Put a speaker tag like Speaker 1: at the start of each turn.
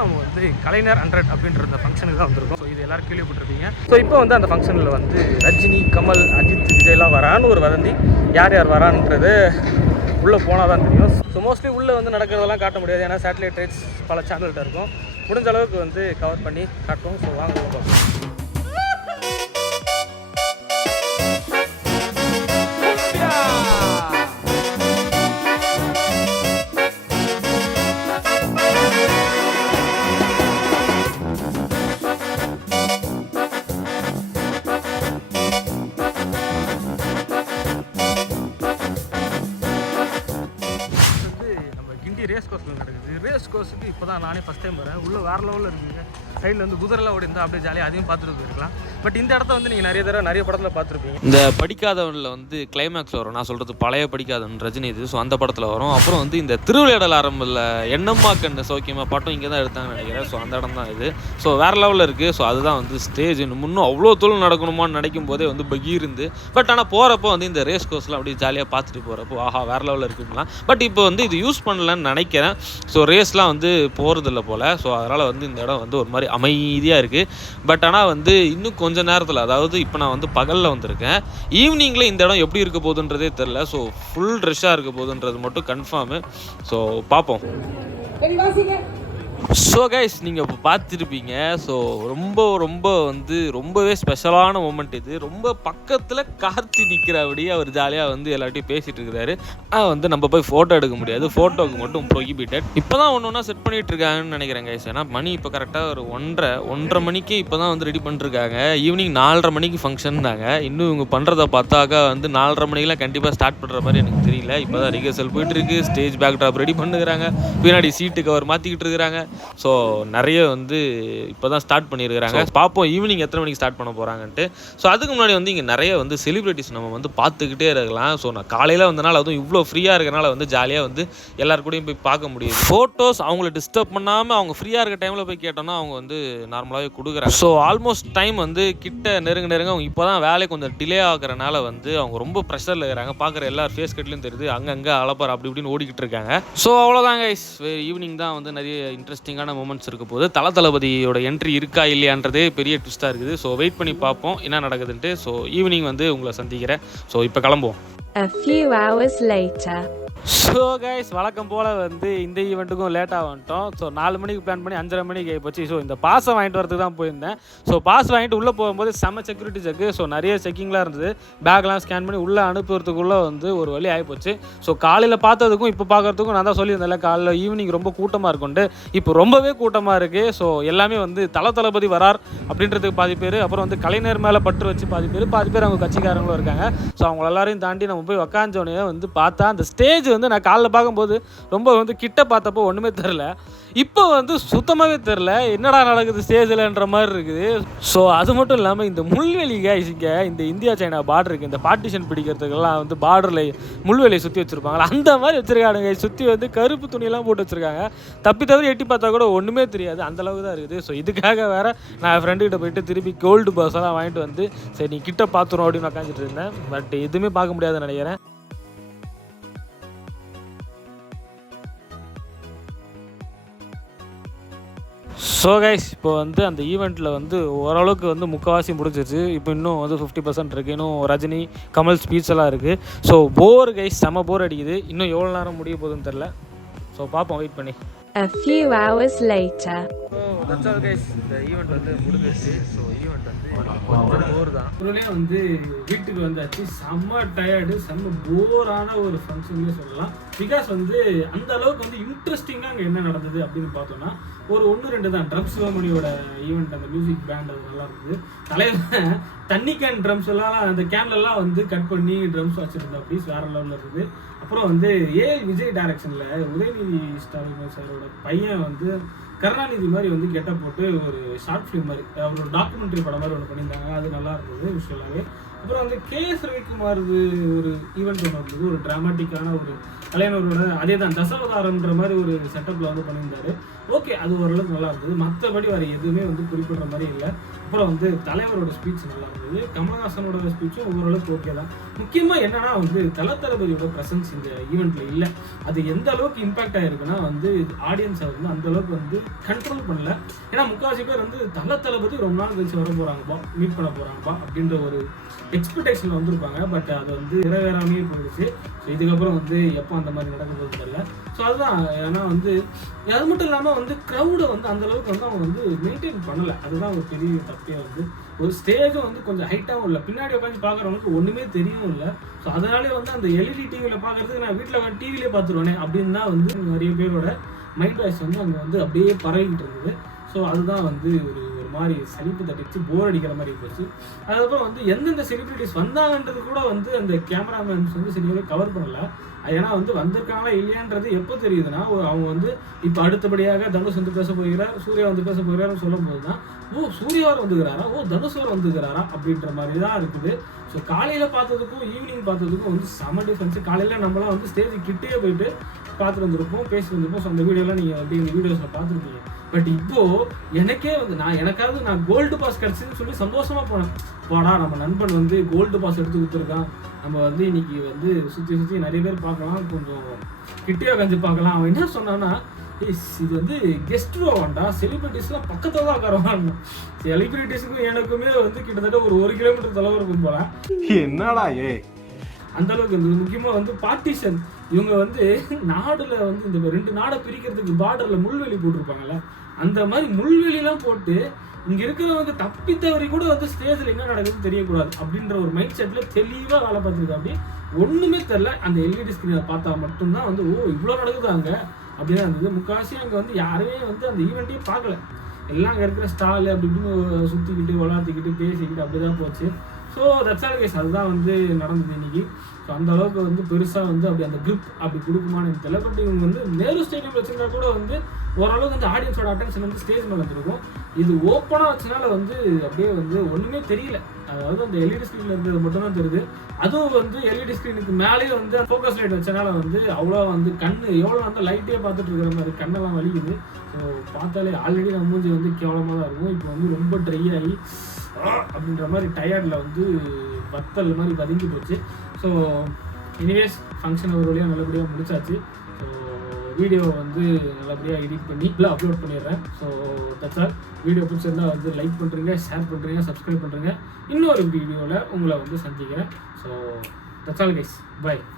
Speaker 1: நம்ம வந்து கலைஞர் ஹண்ட்ரட் அப்படின்ற அந்த ஃபங்க்ஷனுக்கு தான் வந்திருக்கோம். ஸோ இது எல்லாரும் கேள்விப்பட்டிருப்பீங்க. ஸோ இப்போ வந்து அந்த ஃபங்க்ஷனில் வந்து ரஜினி கமல் அஜித் விஜய்லாம் வரான்னு ஒரு வதந்தி. யார் யார் வரான்றது உள்ளே போனால் தான் தெரியும். ஸோ மோஸ்ட்லி உள்ளே வந்து நடக்கிறதெல்லாம் காட்ட முடியாது. ஏன்னா சேட்டலைட் ரைட்ஸ் பல சேனல்கிட்ட இருக்கும். முடிஞ்ச அளவுக்கு வந்து கவர் பண்ணி காட்டும் ஸோ வாங்க பார்ப்போம். பார்க்குறதுக்கு இப்போ தான் நானே ஃபஸ்ட் டைம் வரேன். உள்ளே வேறு லெவலில் இருக்குங்க. சைடில் வந்து குதிரைலாம் ஓடி இருந்தால் அப்படியே ஜாலியாக அதையும் பார்த்துட்டு போயிருக்கலாம். பட் இந்த இடத்த வந்து நீங்கள் நிறைய தடவை நிறைய படத்தில் பார்த்துருப்பீங்க.
Speaker 2: இந்த படிக்காதவனில் வந்து கிளைமேக்ஸ் வரும். நான் சொல்கிறது பழைய படிக்காதவன் ரஜினி இது. ஸோ அந்த படத்தில் வரும். அப்புறம் வந்து இந்த திருவிளையாடல் ஆரம்பில் எண்ணம்மா கண்ணு சோக்கியமா? பட்டம் இங்கே தான் எடுத்தாங்கன்னு நினைக்கிறேன். ஸோ அந்த இடம் தான் இது. ஸோ வேறு லெவலில் இருக்குது ஸோ அதுதான் வந்து ஸ்டேஜ் இன்னும் அவ்வளோ தூளம் நடக்கணுமான்னு நினைக்கும் போதே வந்து பகீர் இருந்து பட் ஆனால் போகிறப்போ வந்து இந்த ரேஸ் கோர்ஸ்லாம் அப்படியே ஜாலியாக பார்த்துட்டு போகிறப்போ ஆஹா வேறு லெவலில் இருக்குங்களா பட் இப்போ வந்து இது யூஸ் பண்ணலன்னு நினைக்கிறேன். ஸோ ரேஸ்லாம் வந்து போகிறதில்ல போல். ஸோ அதனால் வந்து இந்த இடம் வந்து ஒரு மாதிரி அமைதியாக இருக்குது பட் ஆனால் வந்து இன்னும் கொஞ்ச நேரத்தில் அதாவது இப்போ நான் வந்து பகலில் வந்திருக்கேன். ஈவினிங்கில் இந்த இடம் எப்படி இருக்க போகுதுன்றதே தெரில ஸோ ஃபுல் ரஷ்ஷாக இருக்க போகுதுன்றது மட்டும் கன்ஃபார்மு ஸோ பார்ப்போம். ஸோ கைஸ் நீங்கள் இப்போ பார்த்துருப்பீங்க. ஸோ ரொம்ப ரொம்ப வந்து ரொம்பவே ஸ்பெஷலான மூமெண்ட் இது. ரொம்ப பக்கத்தில் கார்த்தி நிற்கிறபடியே அவர் ஜாலியாக வந்து எல்லாட்டையும் பேசிகிட்டு இருக்கிறாரு ஆனால் வந்து நம்ம போய் ஃபோட்டோ எடுக்க முடியாது. ஃபோட்டோவுக்கு மட்டும் ப்ரொஹிபிட்டட் இப்போ தான் ஒன்று ஒன்றா செட் பண்ணிட்டு இருக்காங்கன்னு நினைக்கிறேன் கைஸ் ஏன்னா மணி இப்போ கரெக்டாக ஒரு ஒன்றரை ஒன்றரை மணிக்கு இப்போ தான் வந்து ரெடி பண்ணிருக்காங்க. ஈவினிங் நாலரை மணிக்கு ஃபங்க்ஷன் தாங்க இன்னும் இவங்க பண்ணுறத பார்த்தாக்கா வந்து நாலரை மணிக்கெலாம் கண்டிப்பாக ஸ்டார்ட் பண்ணுற மாதிரி எனக்கு தெரியல. இப்போ தான் ரிகர்சல் போயிட்டு இருக்கு. ஸ்டேஜ் பேக் ட்ராப் ரெடி பண்ணுறாங்க பின்னாடி சீட்டு கவர் மாற்றிக்கிட்டு இருக்கிறாங்க. ஸோ நிறைய வந்து இப்போ தான் ஸ்டார்ட் பண்ணியிருக்கிறாங்க பார்ப்போம் ஈவினிங் எத்தனை மணிக்கு ஸ்டார்ட் பண்ண போகிறாங்கன்ட்டு ஸோ அதுக்கு முன்னாடி வந்து இங்கே நிறைய வந்து செலிப்ரிட்டிஸ் நம்ம வந்து பார்த்துக்கிட்டே இருக்கலாம். ஸோ நான் காலையில் வந்தனால அதுவும் இவ்வளோ ஃப்ரீயாக இருக்கனால வந்து ஜாலியாக வந்து எல்லார் கூடயும் போய் பார்க்க முடியுது. ஃபோட்டோஸ் அவங்கள டிஸ்டர்ப் பண்ணாமல் அவங்க ஃப்ரீயாக இருக்க டைமில் போய் கேட்டோம்னா அவங்க வந்து நார்மலாகவே கொடுக்குறாங்க. ஸோ ஆல்மோஸ்ட் டைம் வந்து கிட்ட நெருங்க நெருங்க அவங்க இப்போ தான் வேலை கொஞ்சம் டிலே ஆகுறனால வந்து அவங்க ரொம்ப ப்ரெஷரில் இருக்கிறாங்க பார்க்குற எல்லார் ஃபேஸ் கட்லையும் தெரியுது. அங்கங்கே அலப்பார் அப்படி இப்படின்னு ஓடிக்கிட்டு இருக்காங்க. ஸோ அவ்வளோதான் கைஸ் ஈவினிங் தான் வந்து நிறைய இன்ட்ரெஸ்டிங்கான மூமெண்ட்ஸ் இருக்க போது தல தளபதியோட என்ட்ரி இருக்கா இல்லையான்றதே பெரிய ட்விஸ்ட்டாக இருக்குது. ஸோ வெயிட் பண்ணி பார்ப்போம் என்ன நடக்குதுன்ட்டு. ஸோ ஈவினிங் வந்து உங்களை சந்திக்கிறேன். ஸோ இப்போ கிளம்புவோம்.
Speaker 3: A few hours later.
Speaker 1: So guys வழக்கம் போல் வந்து இந்த ஈவெண்ட்டுக்கும் லேட்டாக வந்துட்டோம். ஸோ நாலு மணிக்கு பிளான் பண்ணி அஞ்சரை மணிக்கு போச்சு. ஸோ இந்த பாஸை வாங்கிட்டு வரதுக்கு தான் போயிருந்தேன். ஸோ பாஸ் வாங்கிட்டு உள்ளே போகும்போது செம்ம செக்யூரிட்டி செக்கு ஸோ நிறைய செக்கிங்லாம் இருந்தது. பேக்லாம் ஸ்கேன் பண்ணி உள்ளே அனுப்புறதுக்குள்ளே வந்து ஒரு வழி ஆகிப்போச்சு ஸோ காலையில் பார்த்ததுக்கும் இப்போ பார்க்கறதுக்கும் நான் தான் சொல்லியிருந்தேன்ல காலையில் ஈவினிங் ரொம்ப கூட்டமாக இருக்குண்டு இப்போ ரொம்பவே கூட்டமாக இருக்குது ஸோ எல்லாமே வந்து தல தளபதி வரார் அப்படின்றதுக்கு பாதி பேர் அப்புறம் வந்து கலைஞர் மேலே பற்று வச்சு பாதி பேர் பாதி பேர் அவங்க கட்சிக்காரங்களும் இருக்காங்க. ஸோ அவங்க எல்லாரையும் தாண்டி நம்ம போய் உக்காந்தோடனே வந்து பார்த்தா அந்த ஸ்டேஜ் வந்து நான் காலைல பார்க்கும்போது ரொம்ப வந்து கிட்ட பார்த்தப்போ ஒன்றுமே தெரில இப்போ வந்து சுத்தமாகவே தெரில என்னடா நடக்குது ஸ்டேஜில்ன்ற மாதிரி இருக்குது. ஸோ அது மட்டும் இல்லாமல் இந்த முள்வெளி guys இங்கே இந்த இந்தியா சைனா பார்டருக்கு இருக்குது இந்த பார்ட்டிஷன் பிடிக்கிறதுக்கெல்லாம் வந்து பார்டரில் முள்வெளியை சுற்றி வச்சுருப்பாங்களா? அந்த மாதிரி வச்சுருக்கானுங்க சுற்றி வந்து கருப்பு துணியெல்லாம் போட்டு வச்சுருக்காங்க. தப்பி தவிர எட்டி பார்த்தா கூட ஒன்றுமே தெரியாது. அந்தளவுக்கு தான் இருக்குது. ஸோ இதுக்காக வேற நான் ஃப்ரெண்டுக்கிட்ட போயிட்டு திருப்பி கோல்டு பர்ஸ் எல்லாம் வாங்கிட்டு வந்து சரி நீ கிட்ட பார்த்துரும் அப்படின்னு உட்காந்துட்டு இருந்தேன். பட் எதுவுமே பார்க்க முடியாதுன்னு நினைக்கிறேன். ஸோ கைஸ் இப்போ வந்து அந்த ஈவெண்ட்டில் வந்து ஓரளவுக்கு வந்து முக்கால்வாசி முடிஞ்சிருச்சு. இப்போ இன்னும் வந்து ஃபிஃப்டி பர்சன்ட் இருக்குது இன்னும் ரஜினி கமல் ஸ்பீச் எல்லாம் இருக்குது ஸோ போர் கைஸ் செம போர் அடிக்குது. இன்னும் எவ்வளோ நேரம் முடிய போகுதுன்னு தெரில ஸோ பார்ப்போம் வெயிட் பண்ணி.
Speaker 3: A few hours later.
Speaker 1: Guys இந்த ஈவெண்ட் வந்து முடிஞ்சிருச்சு. ஸோ ஈவெண்ட் வந்து கொஞ்சம் போர் தான். உடனே வந்து வீட்டுக்கு வந்தாச்சு. செம்ம டயர்டு செம்ம போரான ஒரு ஃபங்க்ஷன்னே சொல்லலாம். பிகாஸ் வந்து அந்த அளவுக்கு வந்து இன்ட்ரெஸ்டிங்காக அங்கே என்ன நடந்தது அப்படின்னு பார்த்தோம்னா ஒரு ஒன்று ரெண்டு தான். ட்ரம் சிவமணியோட ஈவெண்ட் அந்த மியூசிக் பேண்ட் அது நல்லா இருந்தது. தலைவன் தண்ணி கேன் ட்ரம்ஸ் எல்லாம் அந்த கேன்லலாம் வந்து கட் பண்ணி ட்ரம்ஸ் வச்சுருந்தா ப்ளீஸ் வேற லெவலில் இருக்குது அப்புறம் வந்து ஏஎல் விஜய் டைரக்ஷனில் உதயநிதி ஸ்டாலின் சாரோட பையன் வந்து கருணாநிதி மாதிரி வந்து கெட்ட போட்டு ஒரு ஷார்ட் ஃபிலிம் மாதிரி அவரோட டாக்குமெண்ட்ரி படம் மாதிரி ஒன்று பண்ணியிருந்தாங்க. அது நல்லா இருந்தது விஷுவலாகவே அப்புறம் வந்து கே எஸ் ரவிக்குமார் ஒரு ஈவெண்ட் ஒன்று இருந்தது ஒரு ட்ராமாட்டிக்கான ஒரு கலைஞரோட அதே தான் தசாவதாரம்ன்ற மாதிரி ஒரு செட்டப்பில் வந்து பண்ணியிருந்தாரு. ஓகே அது ஓரளவுக்கு நல்லா இருந்தது. மற்றபடி வேறு எதுவுமே வந்து குறிப்பிடுற மாதிரி இல்லை. அப்புறம் வந்து தலைவரோட ஸ்பீச் நல்லா இருந்தது. கமல்ஹாசனோட ஸ்பீச்சும் ஓரளவுக்கு ஓகே தான். முக்கியமாக என்னன்னா வந்து தல தளபதியோட ப்ரெசன்ஸ் இந்த ஈவெண்ட்டில் இல்லை. அது எந்த அளவுக்கு இம்பாக்ட் ஆகிருக்குன்னா வந்து ஆடியன்ஸை வந்து அந்த அளவுக்கு வந்து கண்ட்ரோல் பண்ணல. ஏன்னா முக்கால்வாசி பேர் வந்து தல தளபதி ரொம்ப நாள் கழிச்சு வர போகிறாங்கப்பா மீட் பண்ண போகிறாங்கப்பா அப்படின்ற ஒரு எக்ஸ்பெக்டேஷன் வந்திருப்பாங்க பட் அது வந்து நிறைவேறாமையே போயிடுச்சு. ஸோ இதுக்கப்புறம் வந்து எப்போ அந்த மாதிரி நடக்க தெரியல. ஸோ அதுதான். ஏன்னா வந்து அது மட்டும் இல்லாமல் வந்து க்ரௌடை வந்து அந்த அளவுக்கு வந்து அவங்க வந்து மெயின்டைன் பண்ணலை. அதுதான் ஒரு பெரிய தப்பே வந்து. ஒரு ஸ்டேஜும் வந்து கொஞ்சம் ஹைட்டாகவும் இல்லை. பின்னாடி உட்காந்து பார்க்குறவங்களுக்கு ஒன்றுமே தெரியவும் இல்லை. ஸோ அதனாலே வந்து அந்த எல்இடி டிவியில் பார்க்கறதுக்கு நான் வீட்டில் டிவிலே பார்த்துருவேனே அப்படின்னு தான் வந்து நிறைய பேரோட மைண்ட் வாய்ஸ் வந்து அங்கே வந்து அப்படியே பரவிக்கிட்டு இருந்தது. ஸோ அதுதான் வந்து ஒரு மாதிரி சலிப்பு தட்டிச்சு போர் அடிக்கிற மாதிரி போச்சு. அதுக்கப்புறம் வந்து எந்தெந்த செலிபிரிட்டிஸ் வந்தாங்கன்றது கூட வந்து அந்த கேமராமேன்ஸ் வந்து சரியாகவே கவர் பண்ணல. ஏன்னா வந்து வந்திருக்காங்களா இல்லையான்றது எப்போ தெரியுதுன்னா அவங்க வந்து இப்போ அடுத்தபடியாக தனுஷ் வந்து பேச போகிறார் சூர்யா வந்து பேச போகிறாருன்னு சொல்லும் போது தான் ஓ சூர்யாவர் வந்துக்கிறாரா? ஓ தனுஷ்வர் வந்துக்கிறாரா? அப்படின்ற மாதிரி தான் இருக்குது. ஸோ காலையில் பார்த்ததுக்கும் ஈவினிங் பார்த்ததுக்கும் வந்து செம டிஃப்ரென்ஸ் காலையில் நம்மளாம் வந்து ஸ்டேஜ் கிட்டே போயிட்டு பார்த்துட்டு வந்திருப்போம் பேசி வந்திருப்போம். ஸோ அந்த வீடியோலாம் நீங்கள் அப்படி இந்த வீடியோஸில் பார்த்துருப்பீங்க. பட் இப்போ எனக்கே வந்து நான் எனக்காவது நான் கோல்டு பாஸ் கிடச்சுன்னு சொல்லி சந்தோஷமா போனேன். போடா நம்ம நண்பன் வந்து கோல்டு பாஸ் எடுத்து கொடுத்துருக்கான். நம்ம வந்து இன்னைக்கு வந்து சுற்றி சுற்றி நிறைய பேர் பார்க்கலாம். கொஞ்சம் கிட்டே உட்காந்து பார்க்கலாம். அவன் என்ன சொன்னான்னா "ஏய், இது வந்து கெஸ்ட் ரோவாண்டா செலிபிரிட்டிஸ்லாம் பக்கத்தில் தான் உட்காருவான் செலிபிரிட்டிஸுக்கும் எனக்குமே வந்து கிட்டத்தட்ட ஒரு ஒரு கிலோமீட்டர் தொலைவு இருக்கும் போல.
Speaker 4: என்னடா ஏ
Speaker 1: அந்த அளவுக்கு இருந்தது முக்கியமா வந்து பார்ட்டிஷன் இவங்க வந்து நாடுல வந்து இந்த ரெண்டு நாடை பிரிக்கிறதுக்கு பார்டர்ல முள்வெளி போட்டிருப்பாங்கல்ல அந்த மாதிரி முள்வெளிலாம் போட்டு இங்க இருக்கிறவங்க தப்பி தவறி கூட வந்து ஸ்டேஜ்ல என்ன நடக்குதுன்னு தெரியக்கூடாது அப்படின்ற ஒரு மைண்ட் செட்ல தெளிவா வேலை பார்த்துருக்கு அப்படி ஒண்ணுமே தெரியல. அந்த எல்இடி ஸ்கிரீனை பார்த்தா மட்டும்தான் வந்து ஓ இவ்வளோ நடக்குது அங்க? அப்படிதான் இருந்தது. முக்காசி அங்க வந்து யாருமே வந்து அந்த ஈவெண்ட்டையே பார்க்கல. எல்லாம் அங்கே இருக்கிற ஸ்டால் அப்படி இப்படின்னு சுற்றிக்கிட்டு விளாத்திக்கிட்டு பேசிக்கிட்டு அப்படிதான் போச்சு. ஸோ தட்ஸ் கேஸ் அதுதான் வந்து நடந்தது இன்னைக்கு. ஸோ அந்த அளவுக்கு வந்து பெருசாக வந்து அப்படி அந்த கிரிப் அப்படி கொடுக்குமான்னு தெரியல. பட் இவங்க வந்து நேரு ஸ்டேடியம் வச்சிருந்தா கூட வந்து ஓரளவுக்கு வந்து ஆடியன்ஸோட அட்டென்ஷன் வந்து ஸ்டேஜ் மேலே வந்துருக்கும். இது ஓப்பனாக வச்சனால வந்து அப்படியே வந்து ஒன்றுமே தெரியல. அதாவது அந்த எல்இடி ஸ்க்ரீனில் இருக்கிறது மட்டும்தான் தெரியுது. அதுவும் வந்து எல்இடி ஸ்க்ரீனுக்கு மேலேயே வந்து ஃபோக்கஸ் லைட் வச்சனால வந்து அவ்வளோ வந்து கண்ணு எவ்வளோ வந்து லைட்டே பார்த்துட்டு இருக்கிற மாதிரி கண்ணெல்லாம் வலிக்குது. ஸோ பார்த்தாலே ஆல்ரெடி நம்ம மூஞ்சி வந்து கேவலமாக தான் இருக்கும். இப்போ வந்து ரொம்ப ட்ரை ஆகி அப்படின்ற மாதிரி டயர்டில் வந்து வத்தல் மாதிரி வதங்கி போச்சு. ஸோ எனிவேஸ் ஃபங்க்ஷன் ஒரு வழியாக நல்லபடியாக முடிச்சாச்சு. ஸோ வீடியோ வந்து நல்லபடியாக எடிட் பண்ணி இல்லை அப்லோட் பண்ணிடுறேன். ஸோ தட்ஸ் ஆல் வீடியோ பிடிச்சிருந்தா வந்து லைக் பண்ணுறீங்க ஷேர் பண்ணுறீங்க சப்ஸ்கிரைப் பண்ணுறீங்க இன்னொரு வீடியோவில் உங்களை வந்து சந்திக்கிறேன். So that's all guys bye